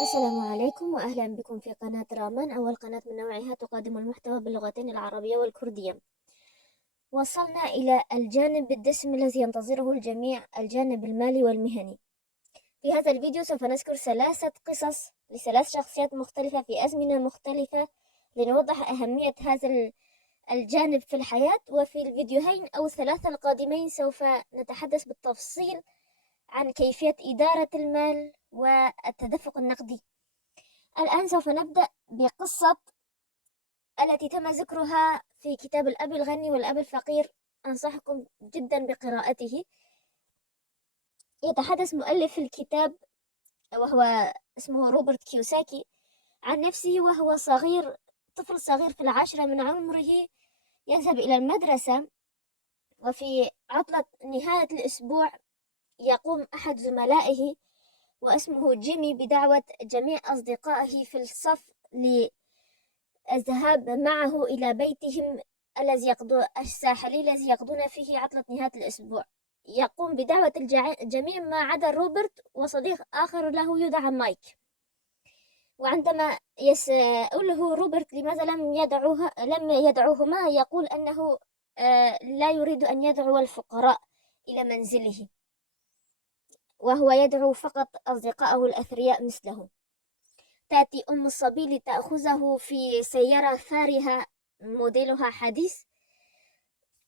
السلام عليكم وأهلا بكم في قناة رامان، أول قناة من نوعها تقدم المحتوى باللغتين العربية والكردية. وصلنا إلى الجانب الدسم الذي ينتظره الجميع، الجانب المالي والمهني. في هذا الفيديو سوف نذكر 3 قصص لثلاث شخصيات مختلفة في أزمنة مختلفة لنوضح أهمية هذا الجانب في الحياة. وفي الفيديوهين أو الثلاثة القادمين سوف نتحدث بالتفصيل عن كيفية إدارة المال والتدفق النقدي. الآن سوف نبدأ بقصة التي تم ذكرها في كتاب الأب الغني والأب الفقير. أنصحكم جدا بقراءته. يتحدث مؤلف الكتاب وهو اسمه روبرت كيوساكي عن نفسه وهو صغير، طفل صغير في 10 من عمره، يذهب إلى المدرسة، وفي عطلة نهاية الأسبوع يقوم أحد زملائه واسمه جيمي بدعوة جميع أصدقائه في الصف الذهاب معه إلى بيتهم الساحلي الذي يقضون فيه عطلة نهاية الأسبوع. يقوم بدعوة الجميع ما عدا روبرت وصديق آخر له يدعى مايك. وعندما يسأله روبرت لماذا لم يدعوهما، يقول أنه لا يريد أن يدعو الفقراء إلى منزله، وهو يدعو فقط أصدقائه الأثرياء مثله. تأتي أم الصبي لتأخذه في سيارة فارهة موديلها حديث،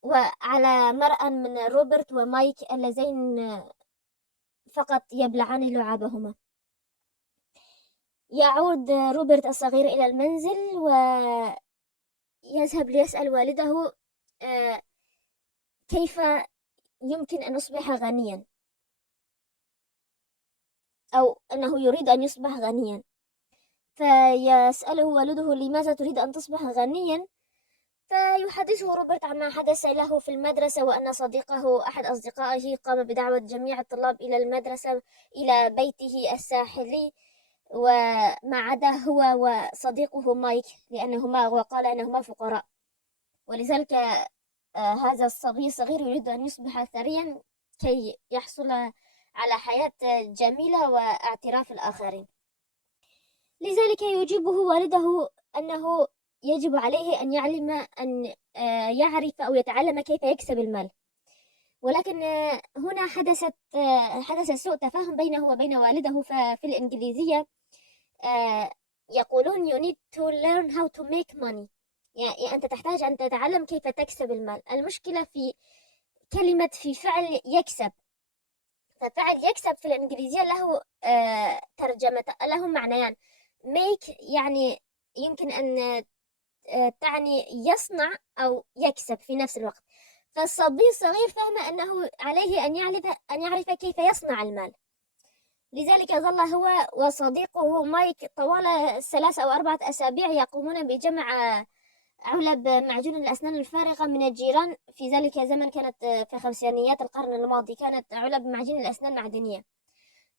وعلى مرأى من روبرت ومايك اللذين فقط يبلعان لعابهما. يعود روبرت الصغير إلى المنزل ويذهب ليسأل والده كيف يمكن أن يصبح غنيا، أو أنه يريد أن يصبح غنيا. فيسأله والده لماذا تريد أن تصبح غنيا، فيحدثه روبرت عما حدث له في المدرسة، وأن أحد أصدقائه قام بدعوة جميع الطلاب إلى المدرسة إلى بيته الساحلي، وما عدا هو وصديقه مايك، وقال أنهما فقراء. ولذلك هذا الصبي الصغير يريد أن يصبح ثريا كي يحصل على حياة جميلة واعتراف الآخرين. لذلك يجيبه والده أنه يجب عليه أن يعرف أو يتعلم كيف يكسب المال. ولكن هنا حدث سوء تفاهم بينه وبين والده. ففي الإنجليزية يقولون you need to learn how to make money، يعني أنت تحتاج أن تتعلم كيف تكسب المال. المشكلة في كلمة في فعل يكسب. ففعل يكسب في الإنجليزية له له معنيان. make يعني يمكن أن تعني يصنع أو يكسب في نفس الوقت. فالصبي الصغير فهم أنه عليه أن يعرف كيف يصنع المال. لذلك ظل هو وصديقه مايك طوال 3 أو 4 أسابيع يقومون بجمع علب معجون الأسنان الفارغة من الجيران. في ذلك الزمن كانت في خمسينيات القرن الماضي كانت علب معجون الأسنان معدنية.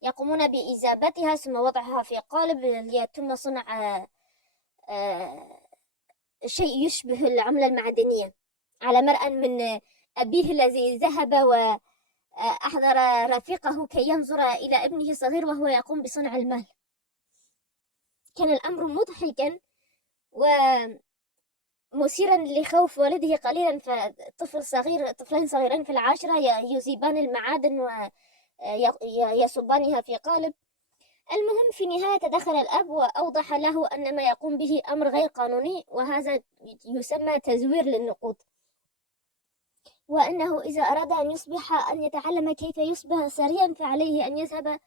يقومون بإذابتها ثم وضعها في قالب ليتم صنع شيء يشبه العملة المعدنية، على مرأى من أبيه الذي ذهب وأحضر رفيقه كي ينظر إلى ابنه الصغير وهو يقوم بصنع المال. كان الأمر مضحكا ومثيرا لخوف والده قليلا. طفلين صغيرين في 10 يذيبان المعادن ويصبانها في قالب. المهم في النهاية تدخل الأب وأوضح له أن ما يقوم به أمر غير قانوني، وهذا يسمى تزوير للنقود، وأنه إذا أراد أن يتعلم كيف يصبح ثريا فعليه أن يذهب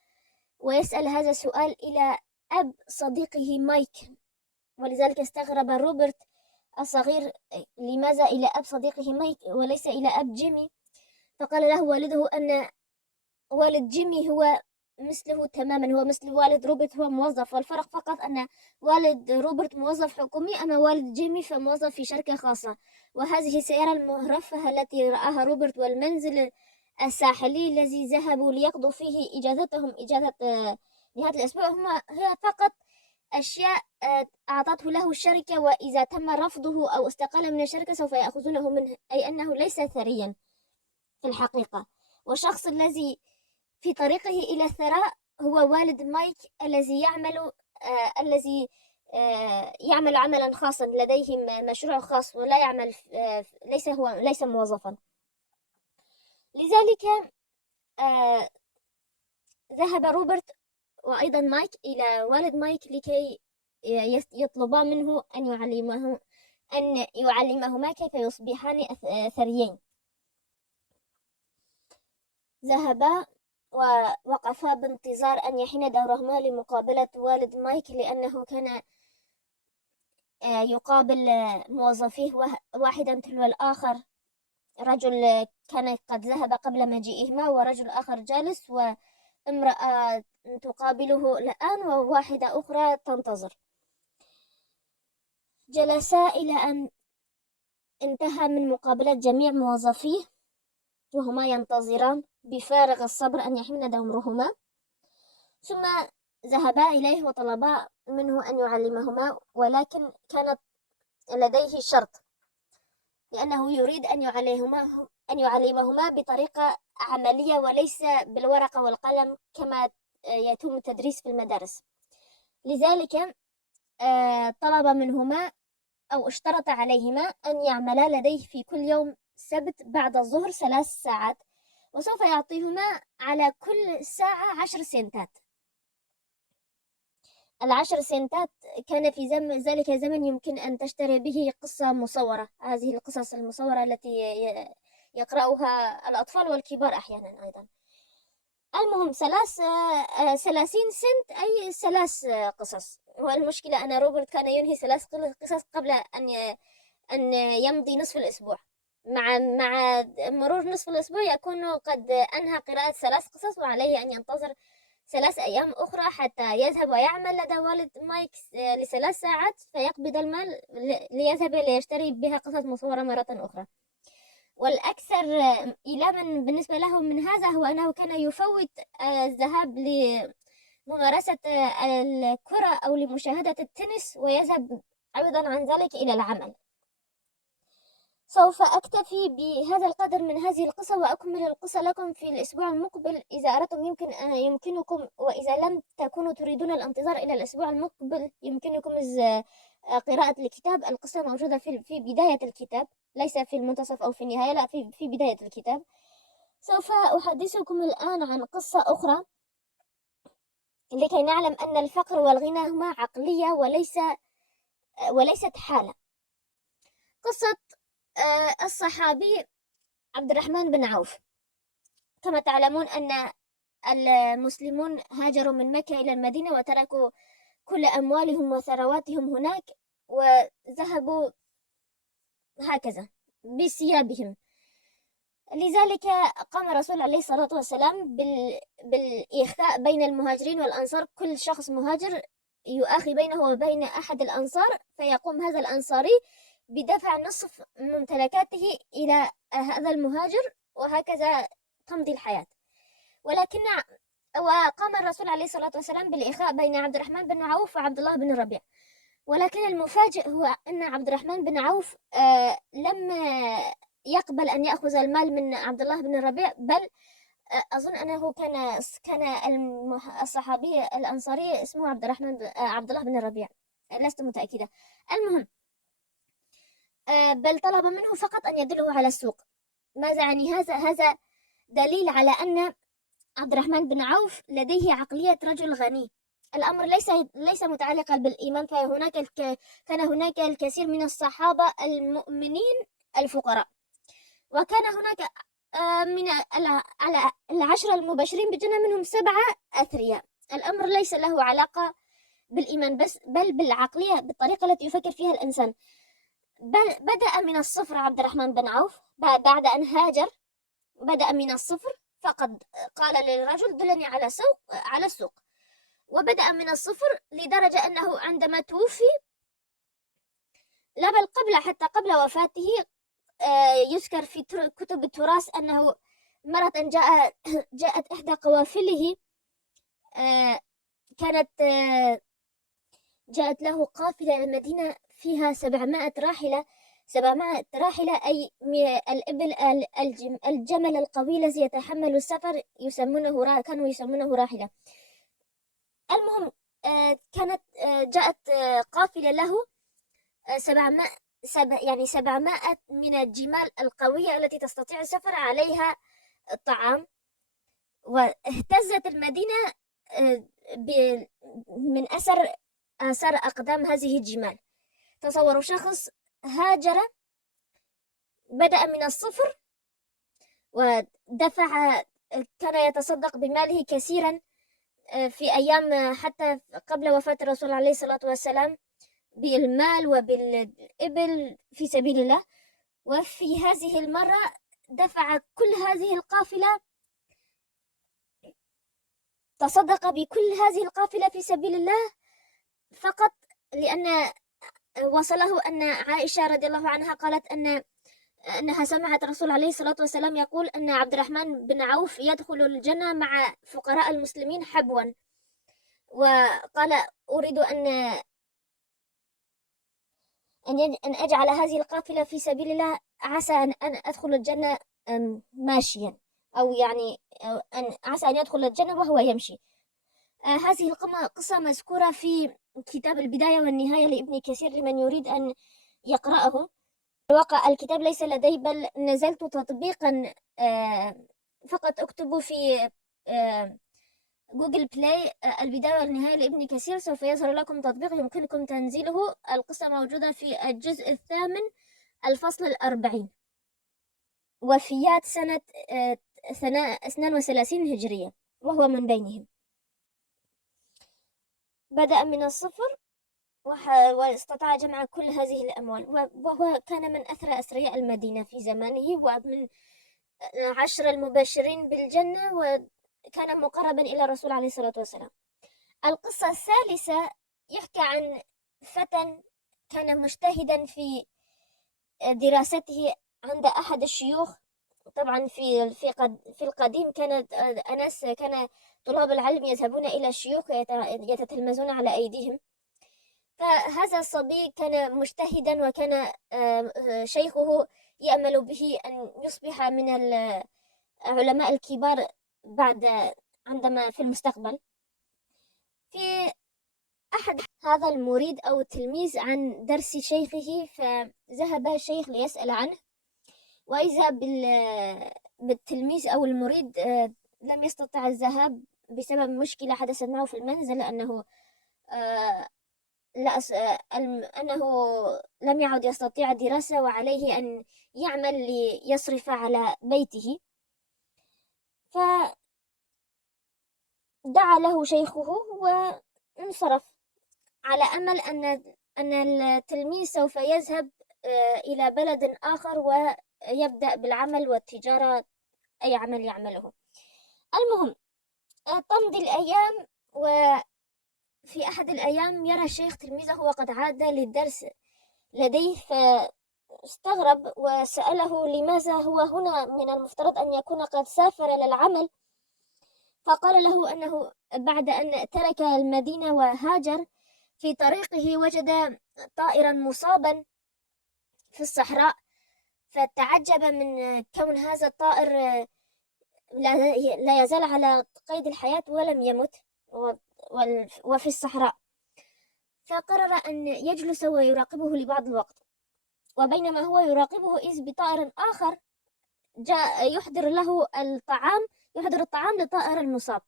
ويسأل هذا السؤال إلى أب صديقه مايك. ولذلك استغرب روبرت الصغير لماذا إلى أب صديقه مايك وليس إلى أب جيمي. فقال له والده أن والد جيمي هو مثله تماما، هو مثل والد روبرت، هو موظف، والفرق فقط أن والد روبرت موظف حكومي أما والد جيمي فموظف في شركة خاصة. وهذه السيارة المرفهة التي رآها روبرت والمنزل الساحلي الذي ذهبوا ليقضوا فيه إجازة نهاية الأسبوع هي فقط أشياء أعطته له الشركة، وإذا تم رفضه أو استقال من الشركة سوف يأخذونه منه، أي أنه ليس ثريا في الحقيقة. والشخص الذي في طريقه إلى الثراء هو والد مايك الذي يعمل عملا خاصا، لديه مشروع خاص ولا يعمل ليس موظفا. لذلك آه، ذهب روبرت وأيضا مايك إلى والد مايك لكي يطلبا منه أن يعلمهما كيف يصبحان ثريين. ذهبا ووقفا بانتظار أن يحين دورهما لمقابلة والد مايك، لأنه كان يقابل موظفيه واحدا تلو الآخر. رجل كان قد ذهب قبل مجيئهما، ورجل آخر جالس، وامرأة تقابله الآن، وواحدة أخرى تنتظر. جلسا إلى أن انتهى من مقابلة جميع موظفيه، وهما ينتظران بفارغ الصبر أن يحين دورهما. ثم ذهبا إليه وطلبا منه أن يعلمهما، ولكن كانت لديه شرط، لأنه يريد أن يعلمهما بطريقة عملية وليس بالورقة والقلم كما يتم التدريس في المدارس. لذلك طلب منهما أو اشترط عليهما أن يعملا لديه في كل يوم سبت بعد الظهر 3 ساعات، وسوف يعطيهما على كل ساعة 10 سنتات. 10 سنتات كان في ذلك الزمن يمكن أن تشتري به قصة مصورة، هذه القصص المصورة التي يقرأها الأطفال والكبار أحيانا أيضا. المهم 30 سنت أي 3 قصص. والمشكلة أن روبرت كان ينهي 3 قصص قبل أن يمضي نصف الأسبوع. مع مرور نصف الأسبوع يكون قد أنهى قراءة 3 قصص، وعليه أن ينتظر 3 أيام أخرى حتى يذهب ويعمل لدى والد مايك ل3 ساعات، فيقبض المال ليذهب ليشتري بها قصص مصورة مرة أخرى. والأكثر إيلاما بالنسبة له من هذا هو أنه كان يفوت الذهاب لممارسة الكرة أو لمشاهدة التنس، ويذهب عوضا عن ذلك إلى العمل. سوف أكتفي بهذا القدر من هذه القصة، وأكمل القصة لكم في الأسبوع المقبل إذا أردتم. يمكنكم، وإذا لم تكونوا تريدون الانتظار إلى الأسبوع المقبل، يمكنكم قراءة الكتاب. القصة موجودة في بداية الكتاب، ليس في المنتصف أو في النهاية، لا، في بداية الكتاب. سوف أحدثكم الآن عن قصة أخرى لكي نعلم أن الفقر والغنى هما عقلية وليست حالة. قصة الصحابي عبد الرحمن بن عوف. كما تعلمون أن المسلمون هاجروا من مكة إلى المدينة وتركوا كل أموالهم وثرواتهم هناك، وذهبوا هكذا بثيابهم. لذلك قام الرسول عليه الصلاة والسلام بالإخاء بين المهاجرين والأنصار. كل شخص مهاجر يؤخي بينه وبين أحد الأنصار، فيقوم هذا الأنصاري بدفع نصف ممتلكاته إلى هذا المهاجر، وهكذا تمضي الحياة. وقام الرسول عليه الصلاة والسلام بالإخاء بين عبد الرحمن بن عوف وعبد الله بن الربيع. ولكن المفاجئ هو أن عبد الرحمن بن عوف لم يقبل أن يأخذ المال من عبد الله بن الربيع، بل أظن أنه كان الصحابي الأنصاري اسمه عبد الله بن الربيع، لست متأكدة. المهم بل طلب منه فقط أن يدله على السوق. ماذا يعني هذا دليل على أن عبد الرحمن بن عوف لديه عقلية رجل غني. الأمر ليس متعلقا بالإيمان، كان هناك الكثير من الصحابة المؤمنين الفقراء، وكان هناك من على 10 المبشرين بالجنة منهم 7 أثرياء. الأمر ليس له علاقة بالإيمان بل بالعقلية، بالطريقة التي يفكر فيها الإنسان. بدأ من الصفر عبد الرحمن بن عوف بعد أن هاجر. بدأ من الصفر، فقد قال للرجل دلني على السوق، وبدأ من الصفر لدرجة أنه عندما توفي، لا بل حتى قبل وفاته، يذكر في كتب التراث أنه مرة جاءت إحدى قوافله، كانت جاءت له قافلة المدينة فيها 700 راحلة. 700 راحلة أي الإبل الجمل القوي الذي يتحمل السفر كانوا يسمونه راحلة. المهم كانت جاءت قافلة له 700 يعني 700 من الجمال القوية التي تستطيع السفر عليها الطعام، واهتزت المدينة آه، من آثار أقدام هذه الجمال. تصوروا شخص هاجر، بدأ من الصفر ودفع، كان يتصدق بماله كثيرا في أيام حتى قبل وفاة الرسول عليه الصلاة والسلام، بالمال وبالإبل في سبيل الله. وفي هذه المرة دفع كل هذه القافلة، تصدق بكل هذه القافلة في سبيل الله فقط لأن وصله أن عائشة رضي الله عنها قالت أنها سمعت الرسول عليه الصلاة والسلام يقول أن عبد الرحمن بن عوف يدخل الجنة مع فقراء المسلمين حبوا، وقال أريد أن أجعل هذه القافلة في سبيل الله، عسى أن أدخل الجنة ماشيا، أو يعني أن عسى أن يدخل الجنة وهو يمشي. هذه القصة مذكورة في كتاب البداية والنهاية لابن كثير لمن يريد أن يقرأه. الواقع الكتاب ليس لدي، بل نزلت تطبيقا، فقط اكتبوا في جوجل بلاي البداية والنهاية لابن كثير، سوف يظهر لكم تطبيق يمكنكم تنزيله. القصة موجودة في الجزء 8 الفصل 40، وفيات سنة 32 هجرية، وهو من بينهم. بدأ من الصفر واستطاع جمع كل هذه الأموال، وهو كان من أثرى أثرياء المدينة في زمانه، ومن 10 المبشرين بالجنة، وكان مقربا إلى الرسول عليه الصلاة والسلام. القصة الثالثة يحكى عن فتى كان مجتهدا في دراسته عند أحد الشيوخ. طبعا في القديم كانت كان طلاب العلم يذهبون إلى الشيوخ ويتتلمذون على أيديهم. فهذا الصبي كان مجتهدا، وكان شيخه يأمل به أن يصبح من العلماء الكبار عندما في المستقبل. في أحد هذا المريد أو التلميذ عن درس شيخه، فذهب الشيخ ليسأل عنه، وإذا بالتلميذ أو المريد لم يستطع الذهاب بسبب مشكلة حدثت معه في المنزل، لا أنه لم يعد يستطيع الدراسة، وعليه أن يعمل ليصرف على بيته. فدعا له شيخه وانصرف على أمل أن التلميذ سوف يذهب إلى بلد آخر ويبدأ بالعمل والتجارة، أي عمل يعمله. المهم تمضي الأيام، وفي أحد الأيام يرى الشيخ تلميذه وقد عاد للدرس لديه، فاستغرب وسأله لماذا هو هنا، من المفترض أن يكون قد سافر للعمل. فقال له أنه بعد أن ترك المدينة وهاجر، في طريقه وجد طائرا مصابا في الصحراء، فتعجب من كون هذا الطائر لا يزال على قيد الحياة ولم يمت وفي الصحراء. فقرر أن يجلس ويراقبه لبعض الوقت، وبينما هو يراقبه إذ بطائر آخر جاء يحضر الطعام للطائر المصاب.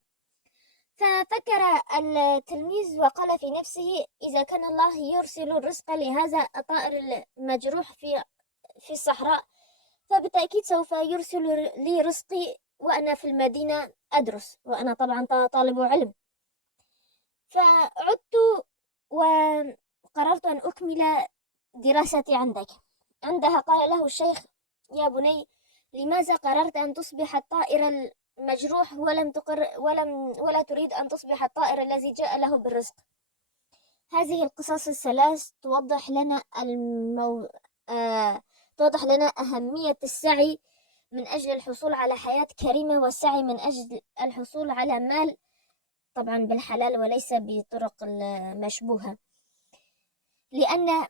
ففكر التلميذ وقال في نفسه: إذا كان الله يرسل الرزق لهذا الطائر المجروح في الصحراء، فبالتأكيد سوف يرسل لي رزقي وأنا في المدينة أدرس، وأنا طبعا طالب علم. فعدت وقررت أن أكمل دراستي عندها قال له الشيخ: يا بني، لماذا قررت أن تصبح الطائر المجروح ولا تريد أن تصبح الطائر الذي جاء له بالرزق؟ هذه القصص الثلاث توضح لنا توضح لنا أهمية السعي من أجل الحصول على حياة كريمة، والسعي من أجل الحصول على مال، طبعا بالحلال وليس بطرق المشبوهة. لأن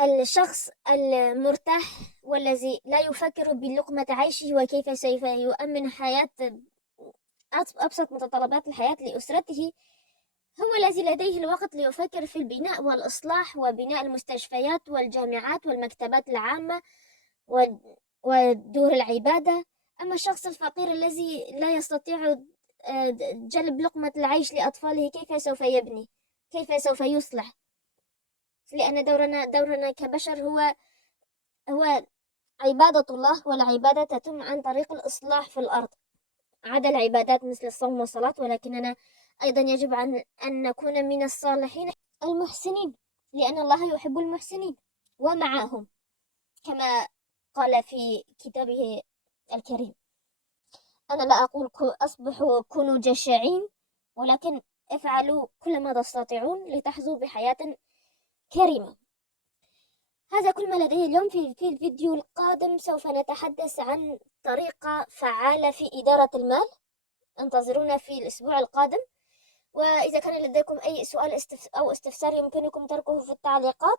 الشخص المرتاح والذي لا يفكر بلقمة عيشه وكيف سوف يؤمن حياة أبسط متطلبات الحياة لأسرته، هو الذي لديه الوقت ليفكر في البناء والإصلاح وبناء المستشفيات والجامعات والمكتبات العامة ودور العبادة. أما الشخص الفقير الذي لا يستطيع جلب لقمة العيش لأطفاله، كيف سوف يبني؟ كيف سوف يصلح؟ لأن دورنا كبشر هو عبادة الله، والعبادة تتم عن طريق الإصلاح في الأرض، عدا العبادات مثل الصوم والصلاة، ولكننا أيضا يجب أن نكون من الصالحين المحسنين، لأن الله يحب المحسنين ومعهم، كما قال في كتابه الكريم. أنا لا أقول أصبحوا كونوا جشعين، ولكن افعلوا كل ما تستطيعون لتحظوا بحياة كريمة. هذا كل ما لدي اليوم. في الفيديو القادم سوف نتحدث عن طريقة فعالة في إدارة المال. انتظرونا في الأسبوع القادم. وإذا كان لديكم أي سؤال أو استفسار يمكنكم تركه في التعليقات.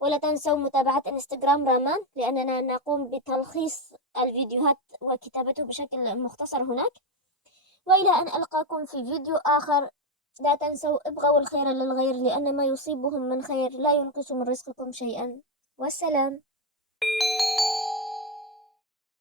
ولا تنسوا متابعة انستغرام رامان، لأننا نقوم بتلخيص الفيديوهات وكتابته بشكل مختصر هناك. وإلى أن ألقاكم في فيديو آخر، لا تنسوا ابغوا الخير للغير، لأن ما يصيبهم من خير لا ينقص من رزقكم شيئا. والسلام.